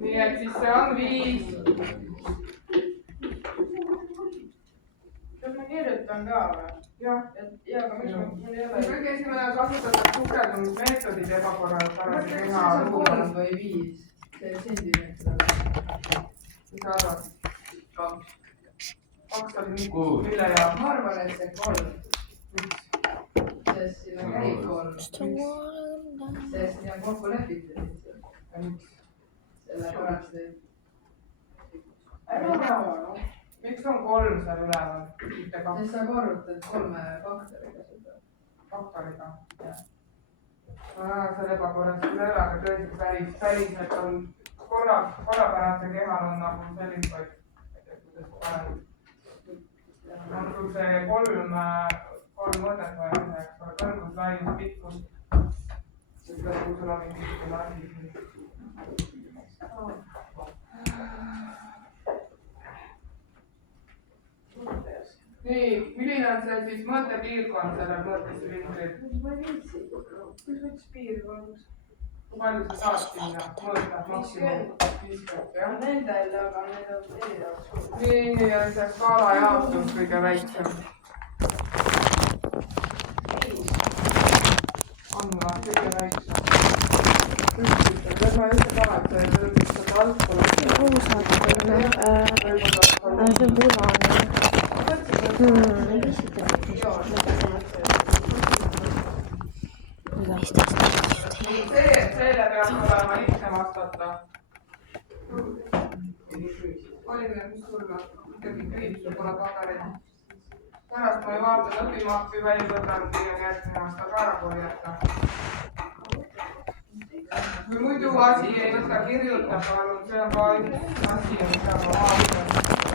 nii et siis see on 5. kas ma kirjutan ka või? jah. Aga miks mul ei ole? kõige esimene kasutatud sukeldumismeetodid ebakorrapärase keha see on 3 või 5 sentimeetrit. mis sa arvad? 2 oli mille ja? ma arvan, et see 3. Sest siin on käib 3. Sest siin on kokku lepitud. Sellepärast, et miks on 3 seal üleval? sest sa korrutad 3 faktoriga seda. Faktoriga? jah. seal ebakorras ei ole, aga tõesti päriselt on korrapärase kehal on nagu selliseid, kuidas parem. on sul see 3 mõõdet vaja, eks ole, kõrgus, laius, pikkus. kui sul on mingisugune asi. nii, milline on see siis mõõtepiirkond sellel mõõtesülindril? ma ei viitsi. Kus võiks piirkond? kui palju sa saad sinna mõõta? 50, jah? Nendel, aga need on erinevad. nii, ja see skaala jaotus kõige väiksem. on või kõige väiksem? ma üldse tahan, et see tõmbis seda altpoole. see on punane. Seele peab olema lihtne vastata. Olimine, mis sulla? Ikkagi kriipsu pole paberit. Pärast ma ei vaata õpimappi välja võtan, püüan järgmine aasta ka ära korjata. Kui muidu asi ei võta kirjutab, palun, see on ka üks asi, mida ma vaatan.